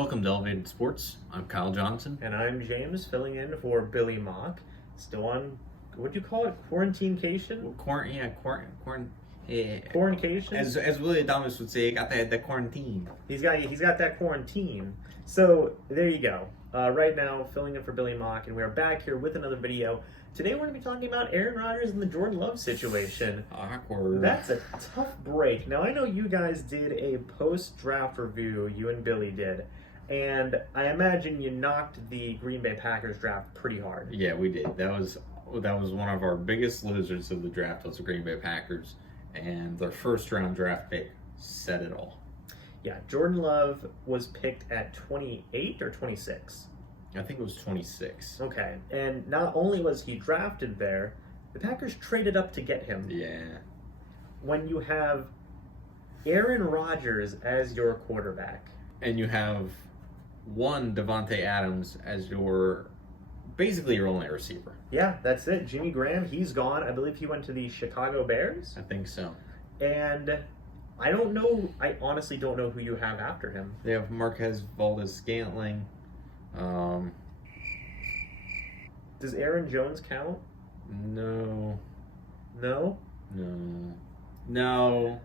Welcome to Elevated Sports. I'm Kyle Johnson. And I'm James, filling in for Billy Mock. Still on, what'd you call it? Quarantinecation? Quarantinecation? As Willie Adamas would say, got the quarantine. He's got that quarantine. So there you go. Right now, filling in for Billy Mock, and we're back here with another video. Today we're going to be talking about Aaron Rodgers and the Jordan Love situation. Awkward. That's a tough break. Now, I know you guys did a post-draft review, you and Billy did, and I imagine you knocked the Green Bay Packers draft pretty hard. Yeah, we did. That was one of our biggest losers of the draft was the Green Bay Packers, and their first round draft pick said it all. Yeah, Jordan Love was picked at 28 or 26. I think it was 26. Okay, and not only was he drafted there, the Packers traded up to get him. Yeah. When you have Aaron Rodgers as your quarterback. And you have one Davante Adams as basically your only receiver. Yeah, that's it. Jimmy Graham, he's gone. I believe he went to the Chicago Bears. I think so. And I don't know, I honestly don't know who you have after him. They have Marquez Valdez-Scantling. Does Aaron Jones count? No. No? No. No.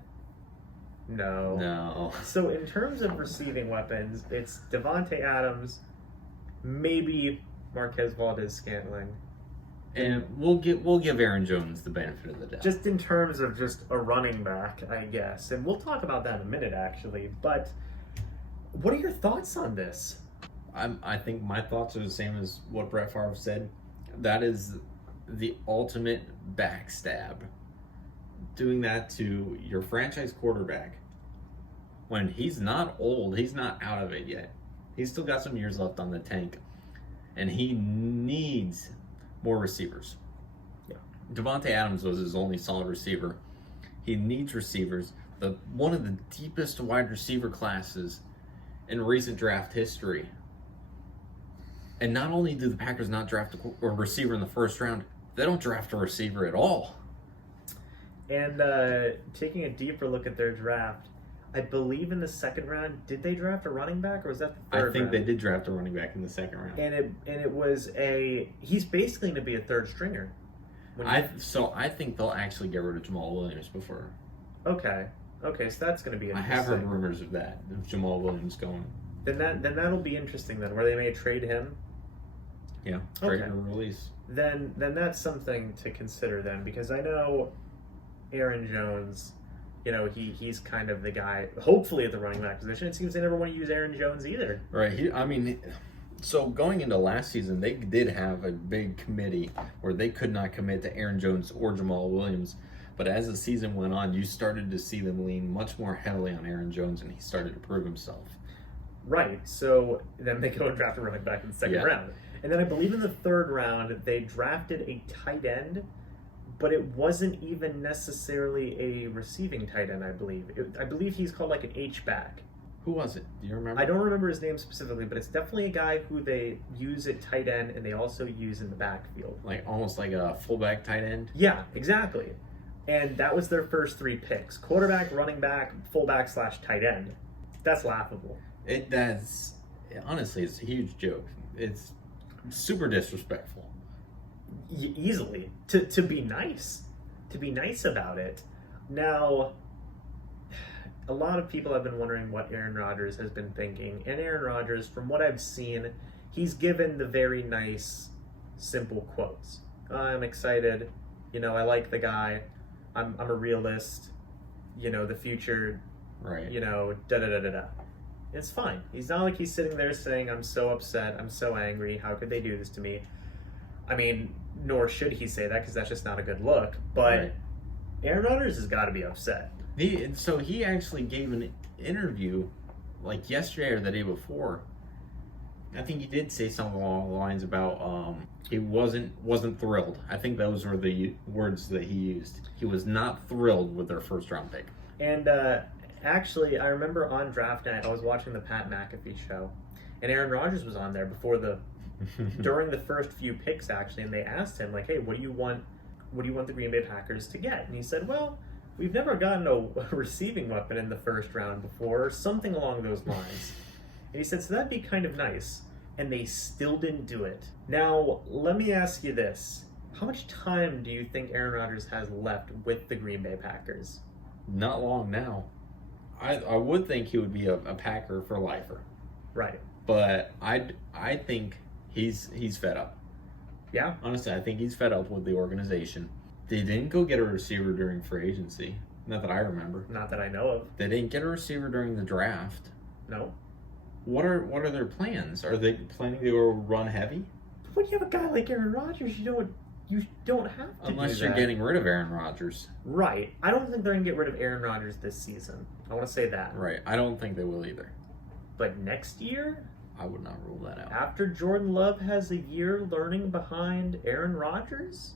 No. No. So in terms of receiving weapons, it's Davante Adams, maybe Marquez Valdez-Scantling. And we'll give Aaron Jones the benefit of the doubt. Just in terms of just a running back, I guess. And we'll talk about that in a minute, actually. But what are your thoughts on this? I think my thoughts are the same as what Brett Favre said. That is the ultimate backstab. Doing that to your franchise quarterback when he's not old, he's not out of it yet. He's still got some years left on the tank. And he needs more receivers. Yeah. Davante Adams was his only solid receiver. He needs receivers. One of the deepest wide receiver classes in recent draft history. And not only do the Packers not draft a receiver in the first round, they don't draft a receiver at all. And taking a deeper look at their draft, I believe in the second round, did they draft a running back or was that the third round? I think they did draft a running back in the second round. And it was he's basically going to be a third stringer. So I think they'll actually get rid of Jamal Williams before. Okay, so that's going to be interesting. I have heard rumors of that, of Jamal Williams going. Then that'll be interesting then, where they may trade him. Yeah, trade or release. Then that's something to consider then, because I know Aaron Jones, he's kind of the guy, hopefully at the running back position. It seems they never want to use Aaron Jones either. Right. So going into last season, they did have a big committee where they could not commit to Aaron Jones or Jamal Williams. But as the season went on, you started to see them lean much more heavily on Aaron Jones, and he started to prove himself. Right. So then they go and draft a running back in the second round. And then I believe in the third round, they drafted a tight end, but it wasn't even necessarily a receiving tight end, I believe. I believe he's called like an H-back. Who was it? Do you remember? I don't remember his name specifically, but it's definitely a guy who they use at tight end and they also use in the backfield. Almost like a fullback tight end? Yeah, exactly. And that was their first three picks. Quarterback, running back, fullback / tight end. That's laughable. Honestly, it's a huge joke. It's super disrespectful. Easily. To be nice about it. Now, a lot of people have been wondering what Aaron Rodgers has been thinking. And Aaron Rodgers, from what I've seen, he's given the very nice, simple quotes. I'm excited. I like the guy. I'm a realist. The future. Right. Da-da-da-da-da. It's fine. He's not like he's sitting there saying, I'm so upset, I'm so angry, how could they do this to me? I mean, nor should he say that, because that's just not a good look. But right. Aaron Rodgers has got to be upset. So he actually gave an interview, like yesterday or the day before. I think he did say something along the lines about he wasn't thrilled. I think those were the words that he used. He was not thrilled with their first round pick. And actually, I remember on draft night, I was watching the Pat McAfee show, and Aaron Rodgers was on there during the first few picks, actually, and they asked him, like, hey, what do you want the Green Bay Packers to get? And he said, well, we've never gotten a receiving weapon in the first round before, or something along those lines. And he said, so that'd be kind of nice. And they still didn't do it. Now, let me ask you this. How much time do you think Aaron Rodgers has left with the Green Bay Packers? Not long now. I would think he would be a Packer for lifer. Right. But I think he's fed up. Yeah? Honestly, I think he's fed up with the organization. They didn't go get a receiver during free agency. Not that I remember. Not that I know of. They didn't get a receiver during the draft. No. What are their plans? Are they planning to go run heavy? When you have a guy like Aaron Rodgers, you don't have to Unless do you're that. getting rid of Aaron Rodgers. Right. I don't think they're going to get rid of Aaron Rodgers this season. I want to say that. Right. I don't think they will either. But next year, I would not rule that out. after Jordan Love has a year learning behind Aaron Rodgers,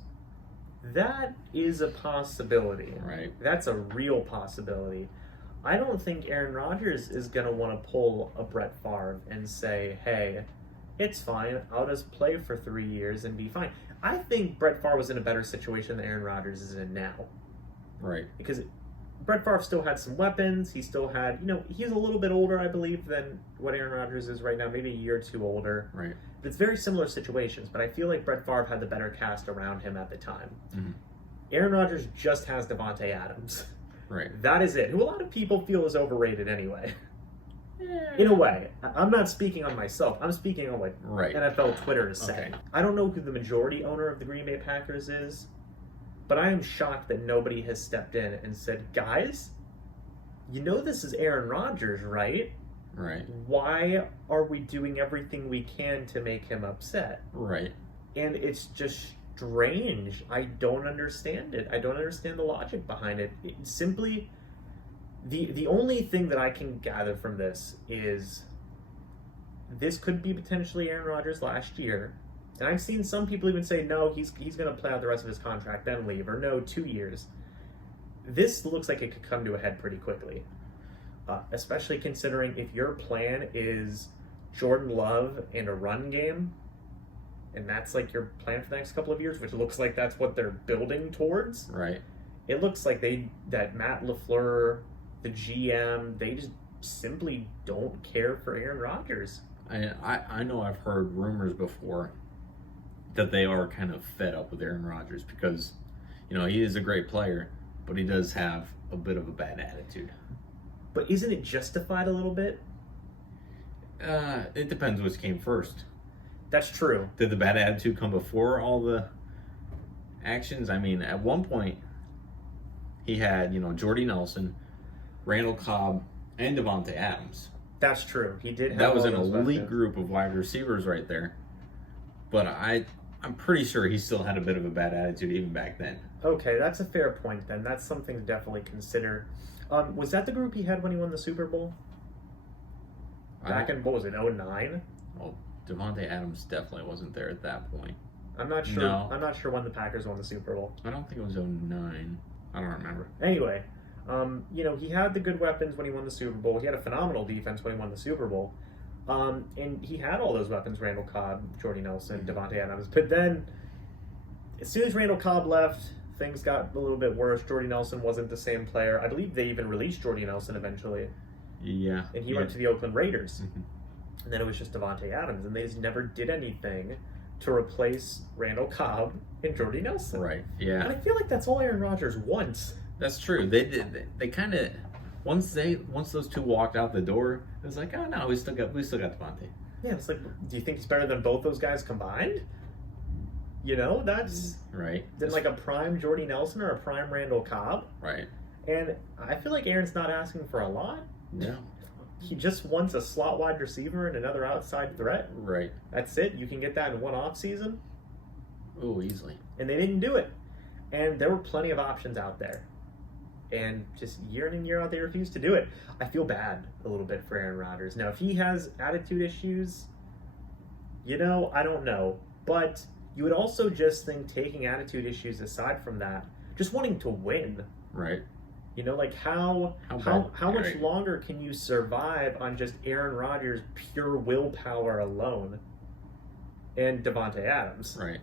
that is a possibility. Right. That's a real possibility. I don't think Aaron Rodgers is going to want to pull a Brett Favre and say, hey, it's fine. I'll just play for 3 years and be fine. I think Brett Favre was in a better situation than Aaron Rodgers is in now. Right. Because Brett Favre still had some weapons. He still had, he's a little bit older, I believe, than what Aaron Rodgers is right now. Maybe a year or two older. Right. It's very similar situations, but I feel like Brett Favre had the better cast around him at the time. Mm-hmm. Aaron Rodgers just has Devontae Adams. Right. That is it. Who a lot of people feel is overrated anyway. In a way. I'm not speaking on myself. I'm speaking on what Right. NFL Twitter is saying. Okay. I don't know who the majority owner of the Green Bay Packers is, but I am shocked that nobody has stepped in and said, guys, this is Aaron Rodgers, right? Right. Why are we doing everything we can to make him upset? Right. And it's just strange. I don't understand it. I don't understand the logic behind it. It's simply, the only thing that I can gather from this is this could be potentially Aaron Rodgers last year. And I've seen some people even say, no, he's going to play out the rest of his contract, then leave, or no, 2 years. This looks like it could come to a head pretty quickly. Especially considering if your plan is Jordan Love and a run game, and that's like your plan for the next couple of years, which looks like that's what they're building towards. Right. It looks like that Matt LaFleur, the GM, they just simply don't care for Aaron Rodgers. I know I've heard rumors before that they are kind of fed up with Aaron Rodgers because, he is a great player, but he does have a bit of a bad attitude. But isn't it justified a little bit? It depends which came first. That's true. Did the bad attitude come before all the actions? I mean, at one point, he had, Jordy Nelson, Randall Cobb, and Devontae Adams. That's true. He did have That was all an those elite weapons. group of wide receivers right there. But I'm pretty sure he still had a bit of a bad attitude even back then. Okay, that's a fair point then. That's something to definitely consider. Was that the group he had when he won the Super Bowl? Back in, what was it, 2009? Oh, Devontae Adams definitely wasn't there at that point. I'm not sure. No. I'm not sure when the Packers won the Super Bowl. I don't think it was 2009. I don't remember. Anyway, he had the good weapons when he won the Super Bowl. He had a phenomenal defense when he won the Super Bowl. And he had all those weapons, Randall Cobb, Jordy Nelson, Devontae Adams. But then, as soon as Randall Cobb left, things got a little bit worse. Jordy Nelson wasn't the same player. I believe they even released Jordy Nelson eventually. Yeah. And he went to the Oakland Raiders. Mhm. And then it was just Devontae Adams. And they just never did anything to replace Randall Cobb and Jordy Nelson. Right. And Yeah. I feel like that's all Aaron Rodgers wants. That's true. They kind of once those two walked out the door, it was like, oh no, we still got Devontae. Yeah, it's like, do you think he's better than both those guys combined? That's Right. than like a prime Jordy Nelson or a prime Randall Cobb. Right. And I feel like Aaron's not asking for a lot. No. He just wants a slot wide receiver and another outside threat. Right. That's it. You can get that in one off season. Oh, easily. And they didn't do it. And there were plenty of options out there. And just year in and year out, they refused to do it. I feel bad a little bit for Aaron Rodgers. Now, if he has attitude issues, I don't know. But you would also just think, taking attitude issues aside from that, just wanting to win. Right. Like how much Right. longer can you survive on just Aaron Rodgers' pure willpower alone and Devontae Adams? Right.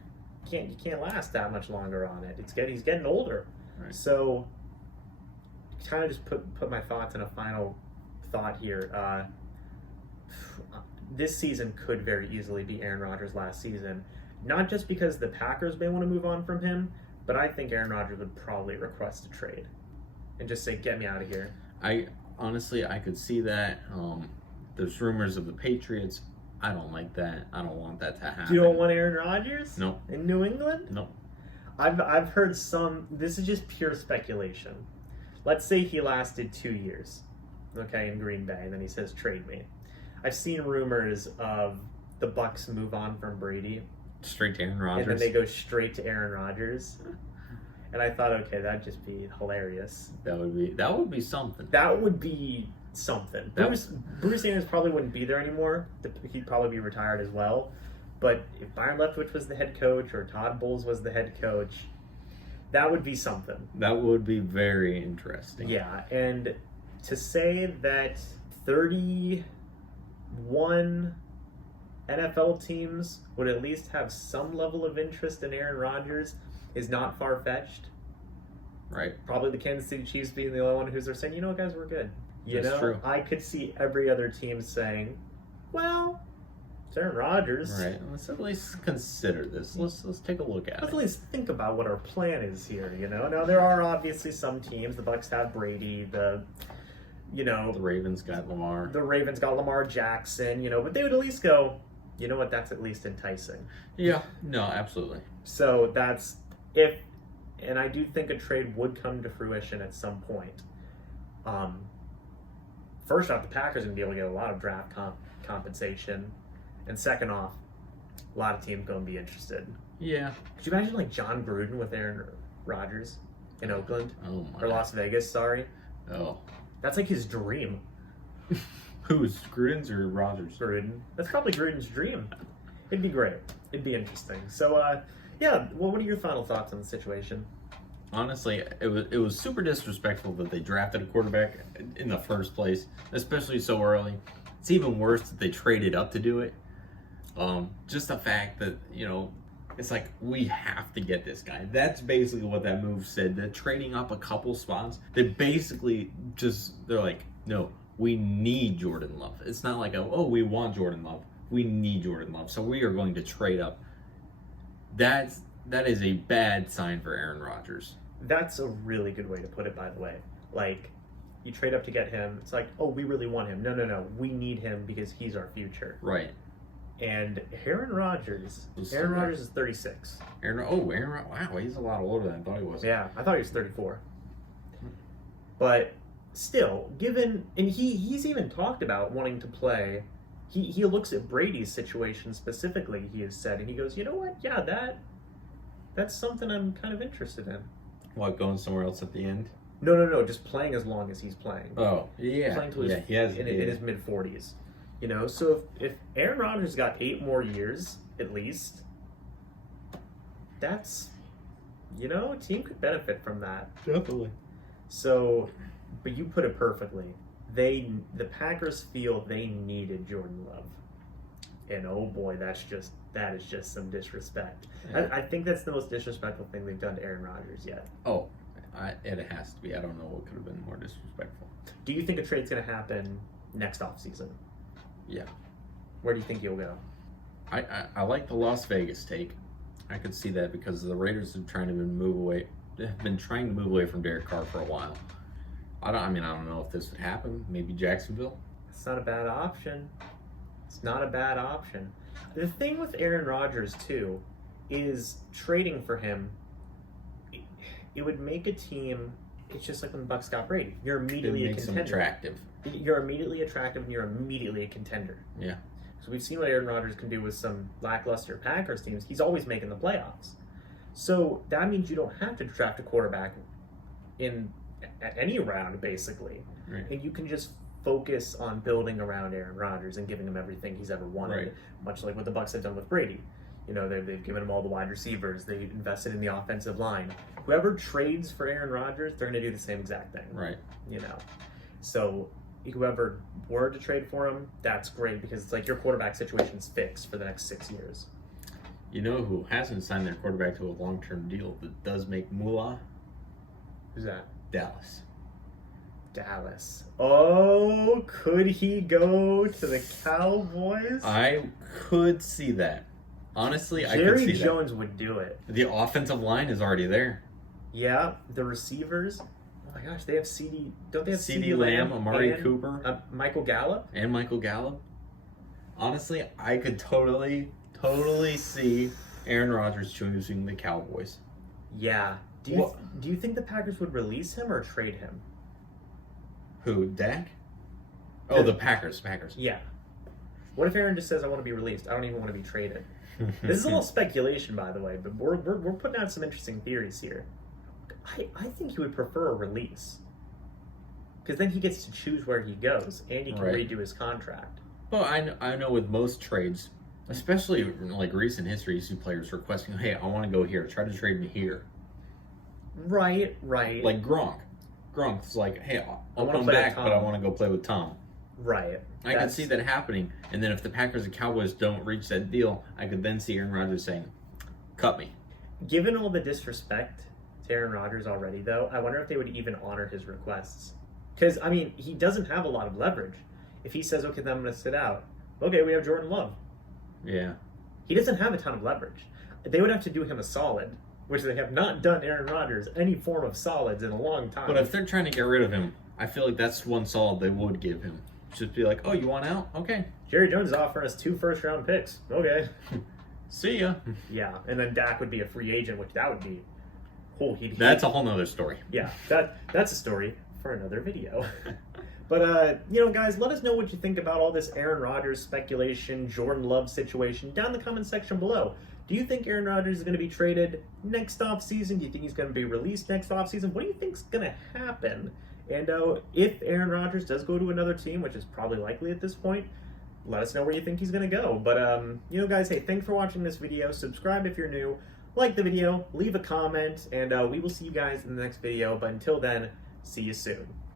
You can't last that much longer on it. He's getting older. Right. So kind of just put my thoughts in a final thought here. this season could very easily be Aaron Rodgers' last season. Not just because the Packers may want to move on from him, but I think Aaron Rodgers would probably request a trade and just say, "Get me out of here." I could see that. There's rumors of the Patriots. I don't like that. I don't want that to happen. You don't want Aaron Rodgers? No. In New England? No. I've heard some. This is just pure speculation. Let's say he lasted 2 years, okay, in Green Bay, and then he says, "Trade me." I've seen rumors of the Bucks move on from Brady, Straight to Aaron Rodgers. and then they go straight to Aaron Rodgers. And I thought, okay, that'd just be hilarious. That would be something. That would be something. Bruce Arians probably wouldn't be there anymore. He'd probably be retired as well. But if Byron Leftwich was the head coach or Todd Bowles was the head coach, that would be something. That would be very interesting. Yeah, and to say that 31 NFL teams would at least have some level of interest in Aaron Rodgers is not far-fetched. Right. Probably the Kansas City Chiefs being the only one who's saying, "You know what, guys, we're good." That's true. I could see every other team saying, "Well, it's Aaron Rodgers. Right. Let's at least consider this. Let's take a look at Let's it. at least think about what our plan is here." Now there are obviously some teams. The Bucks have Brady. The Ravens got Lamar. The Ravens got Lamar Jackson. But they would at least go, "You know what? That's at least enticing." Yeah. No, absolutely. So that's and I do think a trade would come to fruition at some point. First off, the Packers are going to be able to get a lot of draft compensation. And second off, a lot of teams going to be interested. Yeah. Could you imagine like John Gruden with Aaron Rodgers in Oakland? Oh my. Or Las Vegas, sorry. Oh. That's like his dream. Who's Gruden's or Rodgers? Gruden. That's probably Gruden's dream. It'd be great. It'd be interesting. So, yeah, well, what are your final thoughts on the situation? Honestly, it was super disrespectful that they drafted a quarterback in the first place, especially so early. It's even worse that they traded up to do it. Just the fact that, it's like, we have to get this guy. That's basically what that move said. They're trading up a couple spots. They basically they're like, no, we need Jordan Love. It's not like, we want Jordan Love. We need Jordan Love. So we are going to trade up. That is a bad sign for Aaron Rodgers. That's a really good way to put it, by the way. Like, you trade up to get him. It's like, we really want him. No. We need him because he's our future. Right. And Aaron Rodgers is 36. Wow, he's a lot older than I thought he was. Yeah, I thought he was 34. But still, and he's even talked about wanting to play. He looks at Brady's situation specifically, he has said, and he goes, "You know what? Yeah, that's something I'm kind of interested in." What, going somewhere else at the end? No, just playing as long as he's playing. Oh, yeah. Playing till he has in his mid-40s. So if Aaron Rodgers got 8 more years, at least, that's, a team could benefit from that. Definitely. So, but you put it perfectly. The Packers feel they needed Jordan Love. And oh boy, that is just some disrespect. Yeah. I think that's the most disrespectful thing they've done to Aaron Rodgers yet. Oh, it has to be. I don't know what could have been more disrespectful. Do you think a trade's going to happen next offseason? Yeah. Where do you think he'll go? I like the Las Vegas take. I could see that because the Raiders have been trying to move away from Derek Carr for a while. I don't know if this would happen. Maybe Jacksonville. It's not a bad option. It's not a bad option. The thing with Aaron Rodgers, too, is trading for him, it would make a team, it's just like when the Bucks got Brady. You're immediately a contender. Attractive. You're immediately attractive and you're immediately a contender. Yeah. So we've seen what Aaron Rodgers can do with some lackluster Packers teams. He's always making the playoffs. So that means you don't have to draft a quarterback at any round, basically. Right. And you can just focus on building around Aaron Rodgers and giving him everything he's ever wanted, Right. Much like what the Bucks have done with Brady. They've given him all the wide receivers. They invested in the offensive line. Whoever trades for Aaron Rodgers, they're going to do the same exact thing. Right. So whoever were to trade for him, that's great because it's like your quarterback situation's fixed for the next 6 years. You know who hasn't signed their quarterback to a long-term deal that does make moolah? Who's that? Dallas. Dallas. Oh, could he go to the Cowboys? I could see that. Honestly, I could Jerry see Jones would do it. that. The offensive line is already there. Yeah, the receivers. Oh my gosh, they have CD. Don't they have CD Lamb, Amari and, Cooper, Michael Gallup? and Michael Gallup. Honestly, I could totally see Aaron Rodgers choosing the Cowboys. Yeah. Do you think the Packers would release him or trade him? Who, Dak? Oh, the Packers. Yeah. What if Aaron just says, "I want to be released. I don't even want to be traded"? This is a little speculation, by the way, but we're putting out some interesting theories here. I think he would prefer a release, because then he gets to choose where he goes, and he can Right. redo his contract. Well, I know with most trades, especially in like recent history, you see players requesting, "Hey, I want to go here. Try to trade me here." Right. Like Gronk. Gronk's like, "Hey, I'll wanna come play with back, Tom." but I want to go play with Tom." Right. I could see that happening, and then if the Packers and Cowboys don't reach that deal, I could then see Aaron Rodgers saying, "Cut me." Given all the disrespect to Aaron Rodgers already, though, I wonder if they would even honor his requests. Because, I mean, he doesn't have a lot of leverage. If he says, "Okay, then I'm going to sit out," okay, we have Jordan Love. Yeah. He doesn't have a ton of leverage. They would have to do him a solid, which they have not done Aaron Rodgers any form of solids in a long time. But if they're trying to get rid of him, I feel like that's one solid they would give him. Just be like, "Oh, you want out? Okay. Jerry Jones is offering us 2 first-round picks. Okay. See ya." Yeah, and then Dak would be a free agent, which that would be... Oh, That's a whole nother story. Yeah, that's a story for another video. But, guys, let us know what you think about all this Aaron Rodgers speculation, Jordan Love situation down in the comment section below. Do you think Aaron Rodgers is going to be traded next offseason? Do you think he's going to be released next offseason? What do you think is going to happen? And if Aaron Rodgers does go to another team, which is probably likely at this point, let us know where you think he's going to go. But, guys, hey, thanks for watching this video. Subscribe if you're new. Like the video, leave a comment, and we will see you guys in the next video. But until then, see you soon.